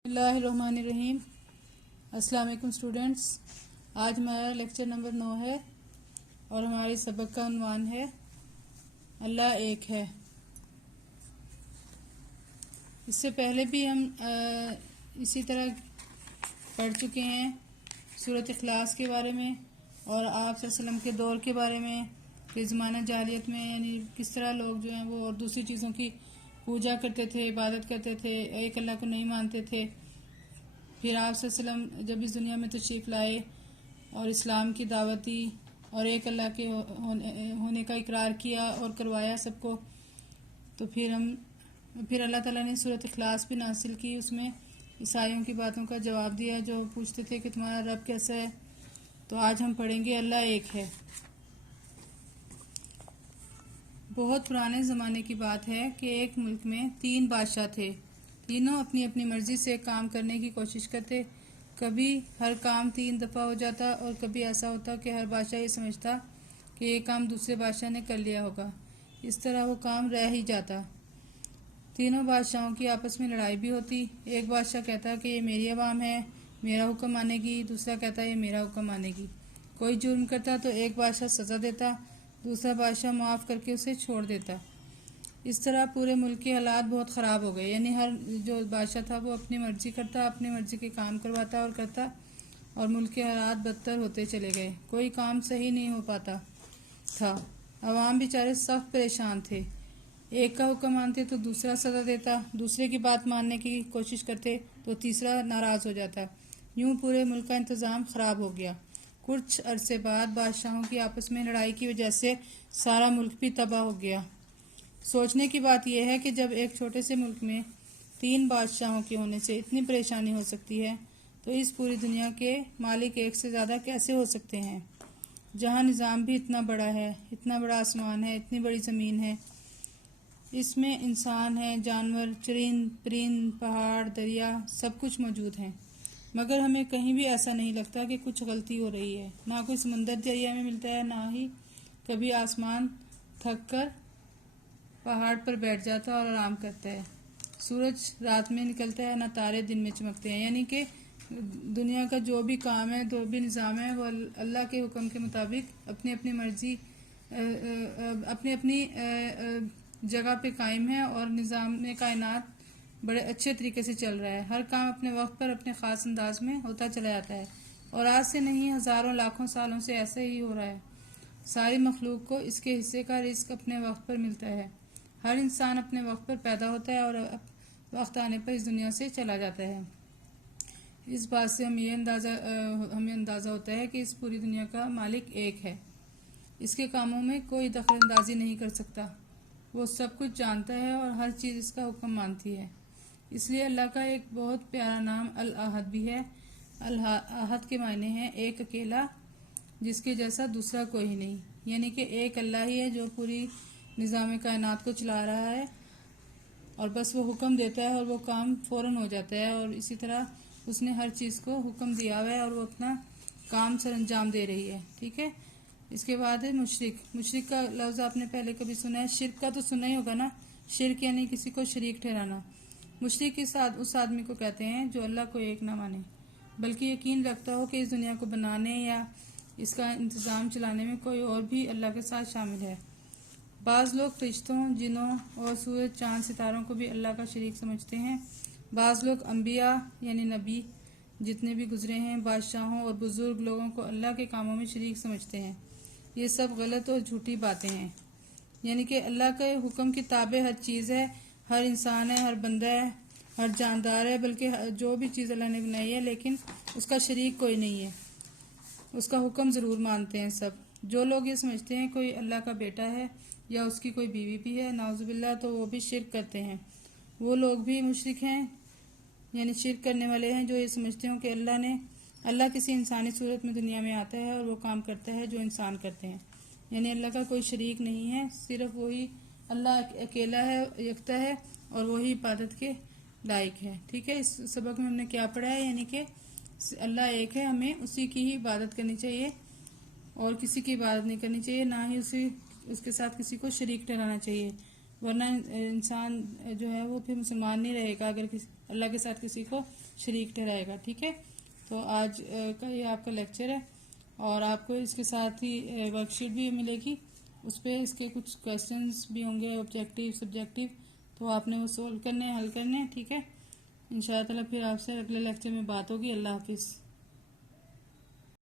बिस्मिल्लाहिर्रहमानिर्रहीम। अस्सलाम वालेकुम स्टूडेंट्स। आज हमारा लेक्चर नंबर 9 है और हमारे सबक का उन्वान है अल्लाह एक है। इससे पहले भी हम इसी तरह पढ़ चुके हैं सूरत इखलास के बारे में और आप सल्लल्लाहु अलैहि वसल्लम के दौर के बारे में कि ज़माना जाहिलियत में यानी किस तरह लोग जो हैं वो और दूसरी चीज़ों की पूजा करते थे, इबादत करते थे, एक अल्लाह को नहीं मानते थे। फिर आप सल्लल्लाहु अलैहि वसल्लम जब इस दुनिया में तशरीफ़ लाए और इस्लाम की दावत दी और एक अल्लाह के होने का इकरार किया और करवाया सबको, तो फिर अल्लाह ताला ने सूरत इखलास भी नासिल की। उसमें ईसाइयों की बातों का जवाब दिया जो पूछते थे कि तुम्हारा रब कैसा है। तो आज हम पढ़ेंगे अल्लाह एक है। बहुत पुराने ज़माने की बात है कि एक मुल्क में 3 बादशाह थे। तीनों अपनी अपनी मर्ज़ी से काम करने की कोशिश करते। कभी हर काम 3 दफ़ा हो जाता और कभी ऐसा होता कि हर बादशाह ये समझता कि ये काम दूसरे बादशाह ने कर लिया होगा। इस तरह वो काम रह ही जाता। तीनों बादशाहों की आपस में लड़ाई भी होती। एक बादशाह कहता कि ये मेरी आवाम है, मेरा हुक्म मानेगी। दूसरा कहता ये मेरा हुक्म मानेगी। कोई जुर्म करता तो एक बादशाह सज़ा देता, दूसरा बादशाह माफ़ करके उसे छोड़ देता। इस तरह पूरे मुल्क के हालात बहुत ख़राब हो गए। यानी हर जो बादशाह था वो अपनी मर्ज़ी करता, अपनी मर्ज़ी के काम करवाता और करता, और मुल्क के हालात बदतर होते चले गए। कोई काम सही नहीं हो पाता था। अवाम बेचारे सख्त परेशान थे। एक का हुक्म मानते तो दूसरा सज़ा देता, दूसरे की बात मानने की कोशिश करते तो तीसरा नाराज़ हो जाता। यूं पूरे मुल्क का इंतज़ाम ख़राब हो गया। कुछ अरसे बाद बादशाहों की आपस में लड़ाई की वजह से सारा मुल्क भी तबाह हो गया। सोचने की बात यह है कि जब एक छोटे से मुल्क में 3 बादशाहों के होने से इतनी परेशानी हो सकती है, तो इस पूरी दुनिया के मालिक एक से ज़्यादा कैसे हो सकते हैं, जहाँ निज़ाम भी इतना बड़ा है, इतना बड़ा आसमान है, इतनी बड़ी ज़मीन है, इसमें इंसान है, जानवर, चरिंद परिंद, पहाड़, दरिया, सब कुछ मौजूद हैं। मगर हमें कहीं भी ऐसा नहीं लगता कि कुछ गलती हो रही है। ना कोई समंदर दरिया में मिलता है, ना ही कभी आसमान थक कर पहाड़ पर बैठ जाता और आराम करता है। सूरज रात में निकलता है, ना तारे दिन में चमकते हैं। यानी कि दुनिया का जो भी काम है, जो भी निज़ाम है, वो अल्लाह के हुक्म के मुताबिक अपनी अपनी मर्जी अपनी अपनी जगह पे कायम है और निज़ाम में कायनात बड़े अच्छे तरीके से चल रहा है। हर काम अपने वक्त पर अपने ख़ास अंदाज में होता चला जाता है और आज से नहीं, हज़ारों लाखों सालों से ऐसे ही हो रहा है। सारी मखलूक को इसके हिस्से का रिस्क अपने वक्त पर मिलता है। हर इंसान अपने वक्त पर पैदा होता है और वक्त आने पर इस दुनिया से चला जाता है। इस बात से हमें अंदाज़ा होता है कि इस पूरी दुनिया का मालिक एक है। इसके कामों में कोई दखलंदाजी नहीं कर सकता। वो सब कुछ जानता है और हर चीज़ इसका हुक्म मानती है। इसलिए अल्लाह का एक बहुत प्यारा नाम अल अहद भी है। अल अहद के मायने हैं एक अकेला, जिसके जैसा दूसरा कोई नहीं। यानी कि एक अल्लाह ही है जो पूरी निज़ाम कायनात को चला रहा है और बस वो हुक्म देता है और वो काम फ़ौरन हो जाता है। और इसी तरह उसने हर चीज़ को हुक्म दिया हुआ है और वो अपना काम सर अंजाम दे रही है। ठीक है। इसके बाद है मुशरिक। मुशरिक का लफ्ज़ आपने पहले कभी सुना है? शिरक का तो सुना ही होगा ना। शिरक यानी किसी को शरीक ठहराना। मुशरिक उस आदमी को कहते हैं जो अल्लाह को एक ना माने, बल्कि यकीन रखता हो कि इस दुनिया को बनाने या इसका इंतज़ाम चलाने में कोई और भी अल्लाह के साथ शामिल है। बाज़ लोग फरिश्तों, जिनों और सूरज, चाँद, सितारों को भी अल्लाह का शरीक समझते हैं। बाज़ लोग अम्बिया यानी नबी जितने भी गुजरे हैं, बादशाहों और बुज़ुर्ग लोगों को अल्लाह के कामों में शरीक समझते हैं। ये सब गलत और झूठी बातें हैं। यानी कि अल्लाह के हुक्म की ताबे हर चीज़ है, हर इंसान है, हर बंदा है, हर जानदार है, बल्कि जो भी चीज़ अल्लाह ने बनाई है, लेकिन उसका शरीक कोई नहीं है। उसका हुक्म ज़रूर मानते हैं सब। जो लोग ये समझते हैं कोई अल्लाह का बेटा है या उसकी कोई बीवी भी है, नाउज़ुबिल्लाह, तो वो भी शिरक करते हैं। वो लोग भी मुशरिक हैं, यानी शिरक करने वाले हैं जो ये समझते हो कि अल्लाह किसी इंसानी सूरत में दुनिया में आता है और वो काम करता है जो इंसान करते हैं। यानी अल्लाह का कोई शरीक नहीं है, सिर्फ वही अल्लाह अकेला है, यकता है और वही इबादत के लायक है। ठीक है। इस सबक में हमने क्या पढ़ा है? यानी कि अल्लाह एक है, हमें उसी की ही इबादत करनी चाहिए और किसी की इबादत नहीं करनी चाहिए, ना ही उसके साथ किसी को शरीक ठहराना चाहिए। वरना इंसान जो है वो फिर मुसलमान नहीं रहेगा اللہ کے ساتھ کسی کو شریک ٹھہرائے گا. ٹھیک ہے، تو آج کا یہ آپ کا لیکچر ہے، اور آپ کو اس کے ساتھ ہی ورک شیٹ بھی ملے گی. اس پہ اس کے کچھ کویسچنز بھی ہوں گے، آبجیکٹیو سبجیکٹیو، تو آپ نے وہ سولو کرنے، حل کرنے. ٹھیک ہے، انشاءاللہ پھر آپ سے اگلے لیکچر میں بات ہوگی. اللہ حافظ.